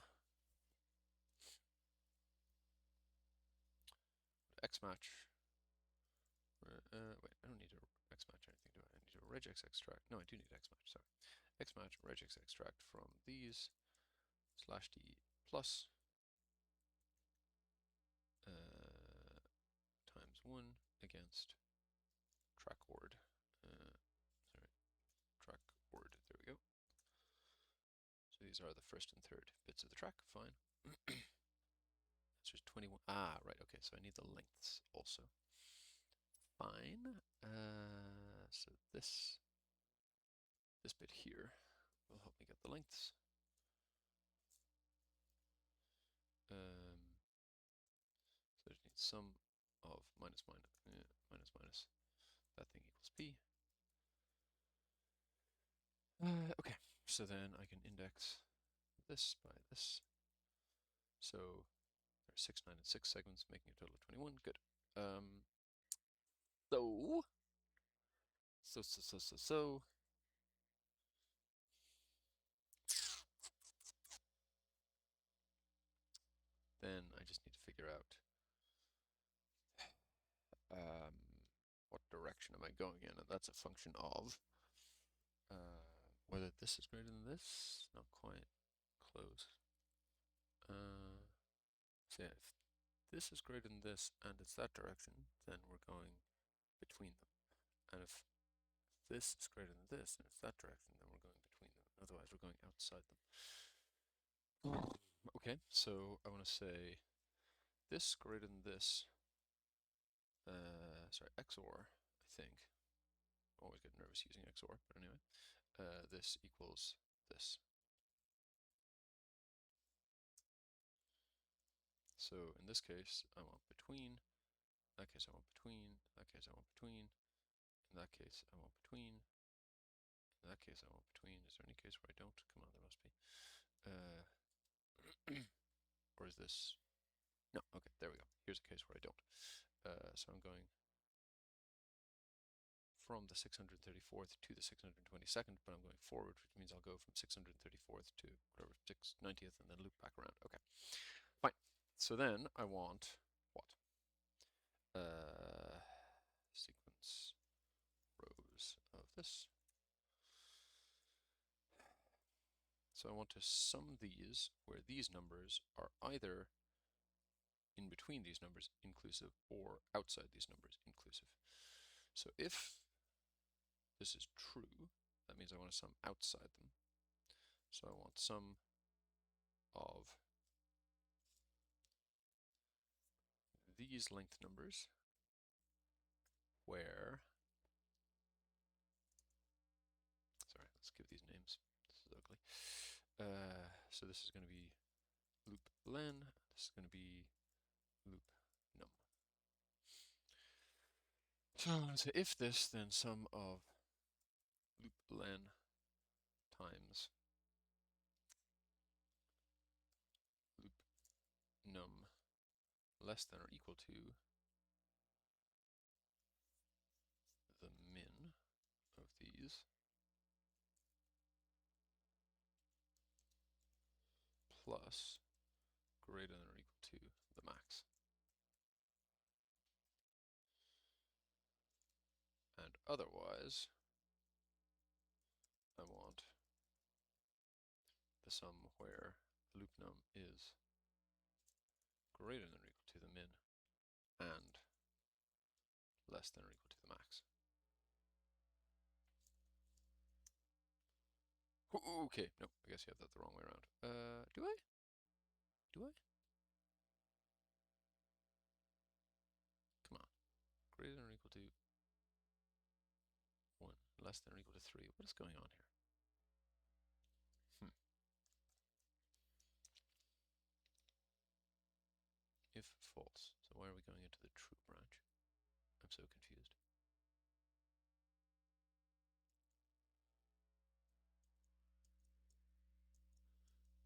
X match. Wait, I don't need to X match anything, do I? I need to regex extract. No, I do need X match, sorry. X match regex extract from these /d plus times 1 against track word. Sorry, track word. There we go. So these are the first and third bits of the track. Fine. Let's answer is 21. Ah, right. Okay, so I need the lengths also. Fine. So this bit here will help me get the lengths. So I just need sum of minus minus. That thing equals p. Okay, so then I can index this by this. So there's 6, 9, and 6 segments, making a total of 21. Good. So. Then I just need to figure out what direction am I going in, and that's a function of whether this is greater than this. Not quite close. So yeah, if this is greater than this and it's that direction, then we're going between them. And if this is greater than this and it's that direction, then we're going between them. Otherwise, we're going outside them. Okay, so I want to say this greater than this. Sorry, XOR, I think. Always get nervous using XOR, but anyway. This equals this. So in this case, I want between. In that case, I want between. In that case, I want between. In that case, I want between. In that case, I want between. Is there any case where I don't? Come on, there must be. Or is this? No, okay, there we go. Here's a case where I don't. So I'm going from the 634th to the 622nd, but I'm going forward, which means I'll go from 634th to whatever, 690th and then loop back around. Okay, fine. So then I want what? Sequence rows of this. So I want to sum these where these numbers are either in between these numbers inclusive or outside these numbers inclusive. So if this is true, that means I want to sum outside them. So I want sum of these length numbers where, sorry, let's give these names. This is ugly. So this is going to be loop len, this is going to be loop num. So if this, then sum of loop len times loop num less than or equal to the min of these plus greater than or equal to the max. And otherwise, I want the sum where loop num is greater than or equal to the min and less than or equal to the max. Okay, no, I guess you have that the wrong way around. Do I? Come on. Greater than or equal to 1, less than or equal to 3. What is going on here? If false. So why are we going into the true branch? I'm so confused.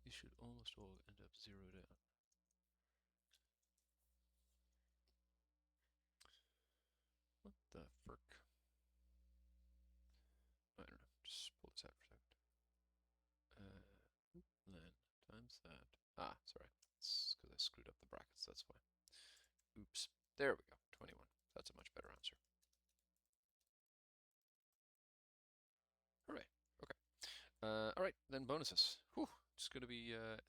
These should almost all end up zeroed out. What the frick? I don't know. Just pull this out for a second. Len times that. Ah, sorry. It's because I screwed up the brackets. That's why. Oops. There we go. 21. That's a much better answer. Hooray. Okay. All right. Then bonuses. Whew. It's gonna be a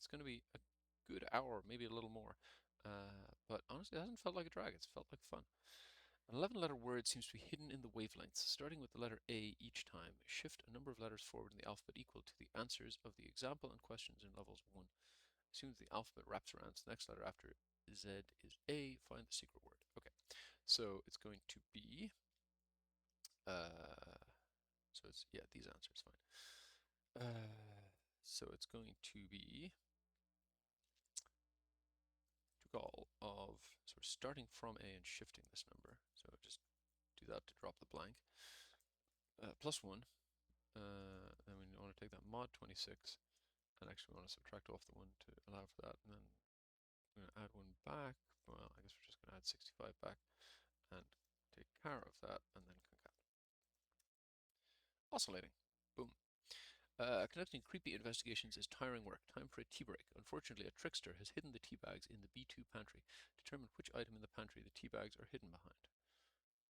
good hour, maybe a little more. But honestly, it hasn't felt like a drag. It's felt like fun. An 11-letter word seems to be hidden in the wavelengths. Starting with the letter A each time, shift a number of letters forward in the alphabet equal to the answers of the example and questions in levels 1. Assume that the alphabet wraps around, so the next letter after Z is A, find the secret word. Okay, so it's going to be, so it's, yeah, these answers, fine. So it's going to be call of, so we're starting from A and shifting this number. So just do that to drop the blank. Plus 1, then we want to take that mod 26, and actually we want to subtract off the 1 to allow for that, and then we're going to add 1 back. Well, I guess we're just going to add 65 back, and take care of that, and then concat. Oscillating. Boom. Conducting creepy investigations is tiring work. Time for a tea break. Unfortunately, a trickster has hidden the tea bags in the B2 pantry. Determine which item in the pantry the tea bags are hidden behind.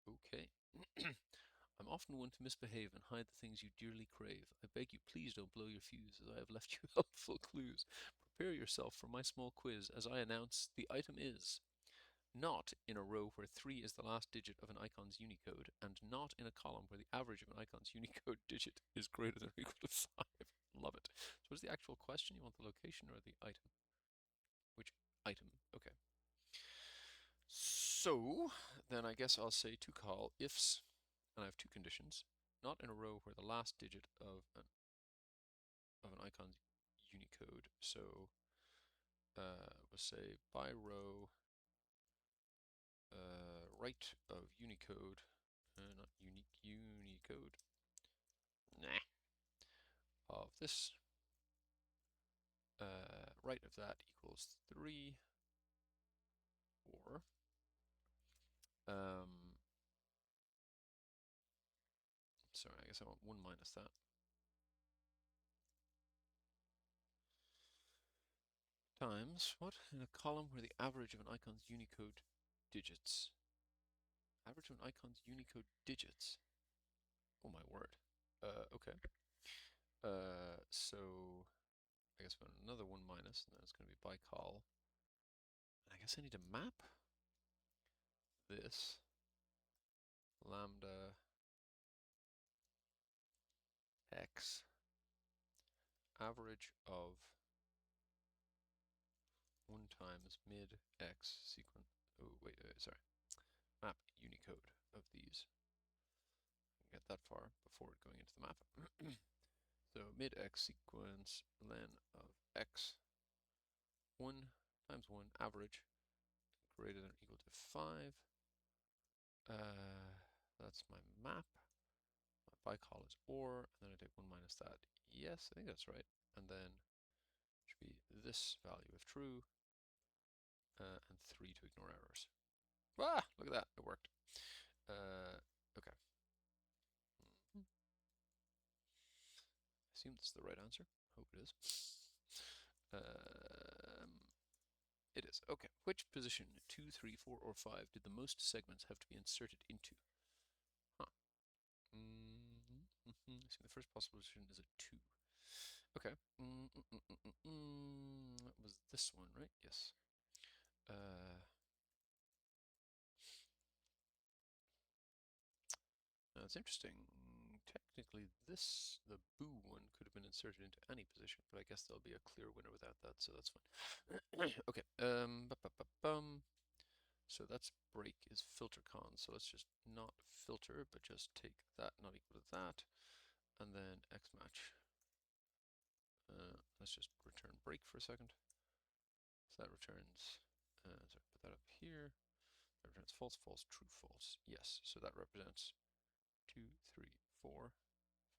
Okay. I'm often one to misbehave and hide the things you dearly crave. I beg you, please don't blow your fuse, as I have left you helpful clues. Prepare yourself for my small quiz as I announce the item is not in a row where 3 is the last digit of an icon's Unicode, and not in a column where the average of an icon's Unicode digit is greater than or equal to 5. Love it. So what is the actual question? You want the location or the item? Which item? Okay. So then I guess I'll say to call ifs, and I have 2 conditions. Not in a row where the last digit of an icon's Unicode. So we'll say by row right of Unicode, not unique Unicode, nah, of this, right of that equals 3, or sorry, I guess I want 1 minus that. Times, what? In a column where the average of an icon's Unicode digits. Average of an icon's Unicode digits. Oh my word. Okay. So I guess another 1 minus, and then it's going to be by call. And I guess I need to map this lambda x average of 1 times mid x sequence. Oh, wait, sorry. Map Unicode of these. Get that far before going into the map. So mid x sequence len of x 1 times 1 average greater than or equal to 5. That's my map. My bycall is or, and then I take 1 minus that. Yes, I think that's right. And then it should be this value if true, and 3 to ignore errors. Ah, look at that, it worked. Okay. I assume that's the right answer. Hope it is. It is. Okay. Which position, 2, 3, 4, or 5, did the most segments have to be inserted into? Huh. So the first possible position is a 2. Okay. That was this one, right? Yes. Now it's interesting. Technically, the boo one could have been inserted into any position, but I guess there'll be a clear winner without that, so that's fine. Okay. So that's break is filter con. So let's just not filter, but just take that not equal to that, and then x match. Let's just return break for a second. So that returns. Sorry, put that up here. That returns false, false, true, false. Yes. So that represents 2, 3, 4,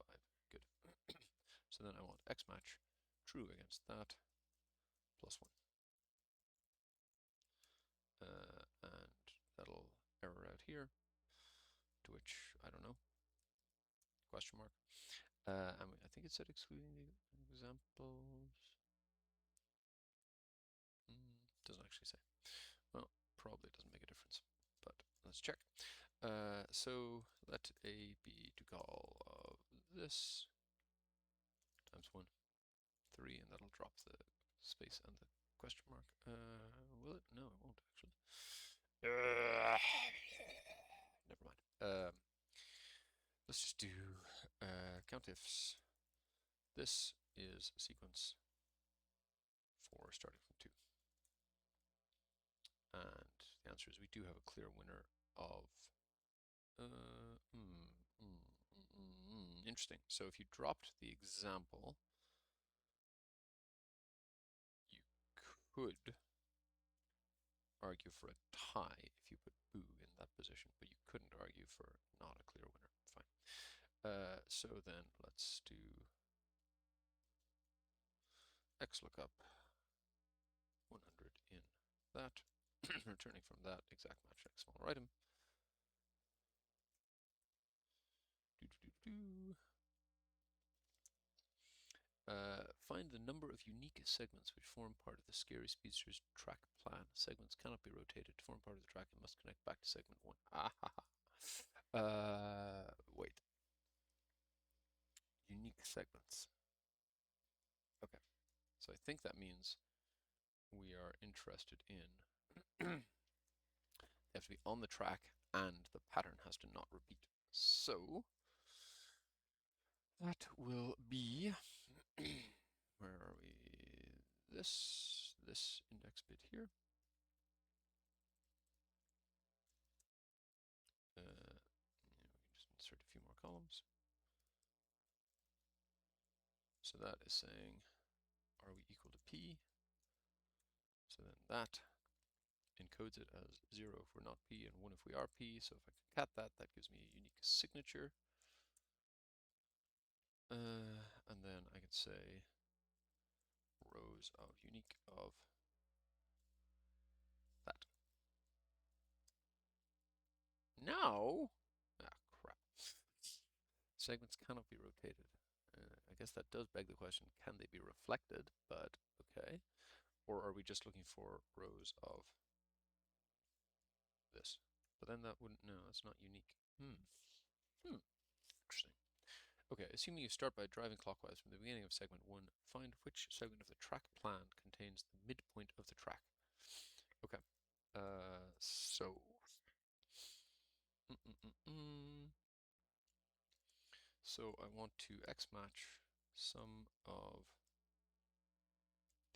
5. Good. So then I want x match true against that plus 1. And that'll error out here, to which, I don't know, question mark. I think it said excluding the examples. Doesn't actually say. Well, probably doesn't make a difference, but let's check. So let A be to call of this times 1, 3, and that'll drop the space and the question mark. Will it? No, it won't actually. Never mind. Let's just do count ifs. This is sequence 4 starting from 2. And the answer is we do have a clear winner of interesting. So if you dropped the example, you could argue for a tie if you put boo in that position, but you couldn't argue for not a clear winner. Fine. So then let's do XLOOKUP 100 in that, returning from that exact match X smaller item. Find the number of unique segments which form part of the Scary Speedsters track plan. Segments cannot be rotated to form part of the track and must connect back to segment 1. Wait. Unique segments. Okay. So I think that means we are interested in they have to be on the track and the pattern has to not repeat. So that will be where are we? This index bit here. We can just insert a few more columns. So that is saying, are we equal to P? So then that encodes it as 0 if we're not P and 1 if we are P. So if I concat that, that gives me a unique signature. And then I can say rows of unique of that. Now, crap. Segments cannot be rotated. I guess that does beg the question, can they be reflected? But okay. Or are we just looking for rows of this? But then that wouldn't, no, that's not unique. Interesting. Okay, assuming you start by driving clockwise from the beginning of segment 1, find which segment of the track plan contains the midpoint of the track. Okay, so I want to X match sum of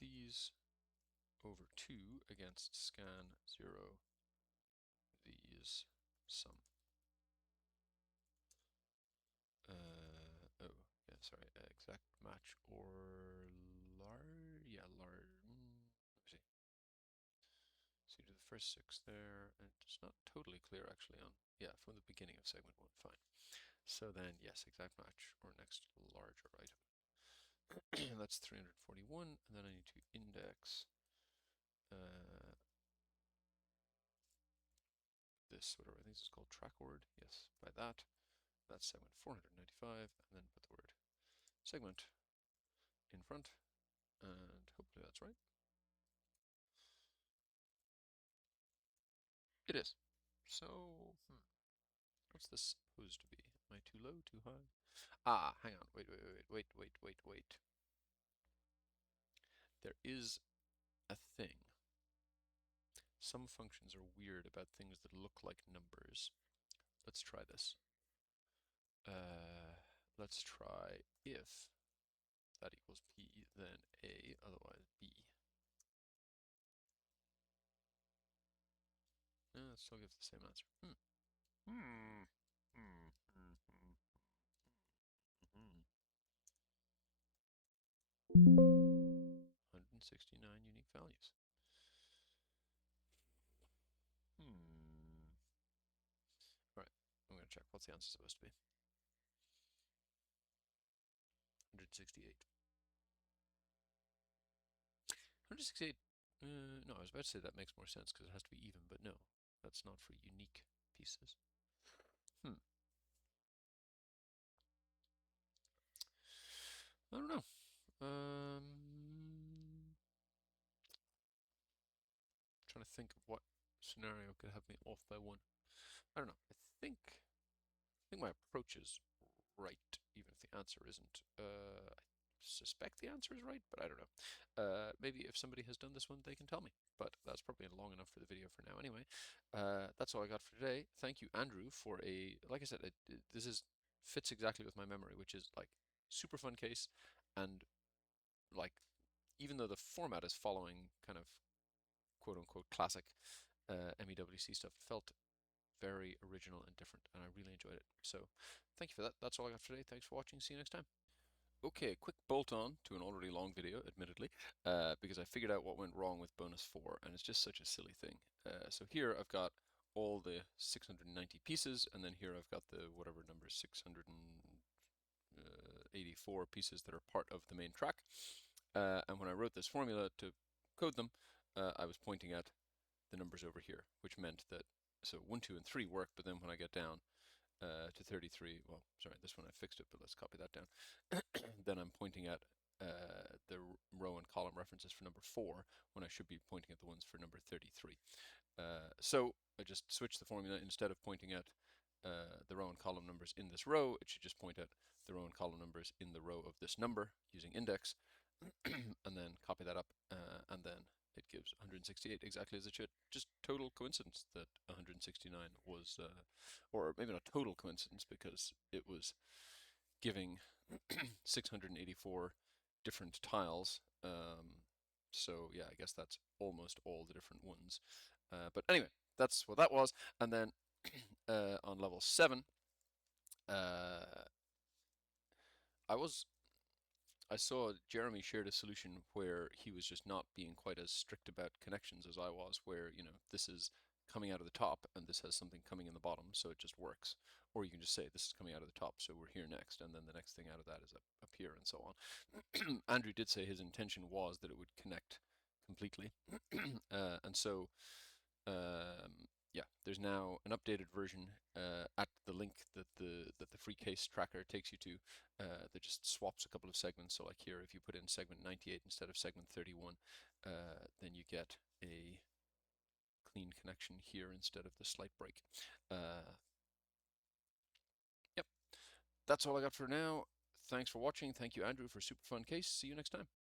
these over 2 against scan 0 these sum. Sorry, exact match or large, yeah, large, let me see. So you do the first 6 there, and it's not totally clear actually on, yeah, from the beginning of segment 1, fine. So then, yes, exact match or next larger item. That's 341, and then I need to index this, whatever I think this is called track word, yes, by that. That's segment 495, and then put the word segment in front, and hopefully that's right. It is. So, what's this supposed to be? Am I too low, too high? Hang on, wait. There is a thing. Some functions are weird about things that look like numbers. Let's try this. Let's try if that equals P, then A, otherwise B. It still gives the same answer. 169 unique values. Alright, I'm going to check. What's the answer supposed to be? 168. 168. No, I was about to say that makes more sense because it has to be even, but no, that's not for unique pieces. I don't know. Trying to think of what scenario could have me off by 1. I don't know. I think my approach is right, even if the answer isn't. I suspect the answer is right, but I don't know. Maybe if somebody has done this one, they can tell me. But that's probably long enough for the video for now anyway. That's all I got for today. Thank you, Andrew, for like I said, this fits exactly with my memory, which is like super fun case, and like even though the format is following kind of quote unquote classic MEWC stuff. It felt very original and different, and I really enjoyed it. So thank you for that. That's all I got for today. Thanks for watching. See you next time. Okay, quick bolt on to an already long video, admittedly, because I figured out what went wrong with bonus 4, and it's just such a silly thing. So here I've got all the 690 pieces, and then here I've got the whatever number 684 pieces that are part of the main track. And when I wrote this formula to code them, I was pointing at the numbers over here, which meant that so 1, 2, and 3 work, but then when I get down to 33, well, sorry, this one I fixed it, but let's copy that down. Then I'm pointing at the row and column references for number 4 when I should be pointing at the ones for number 33. So I just switched the formula. Instead of pointing at the row and column numbers in this row, it should just point at the row and column numbers in the row of this number using index, and then copy that up, and then it gives 168 exactly as it should. Just total coincidence that 169 was, or maybe not total coincidence, because it was giving 684 different tiles. So yeah, I guess that's almost all the different ones. But anyway, that's what that was. And then on level 7, I saw Jeremy shared a solution where he was just not being quite as strict about connections as I was, where, you know, this is coming out of the top and this has something coming in the bottom, so it just works. Or you can just say this is coming out of the top, so we're here next, and then the next thing out of that is up here, and so on. Andrew did say his intention was that it would connect completely. And so yeah, there's now an updated version at the link that the free case tracker takes you to that just swaps a couple of segments. So like here, if you put in segment 98 instead of segment 31, then you get a clean connection here instead of the slight break. Yep, that's all I got for now. Thanks for watching. Thank you, Andrew, for a super fun case. See you next time.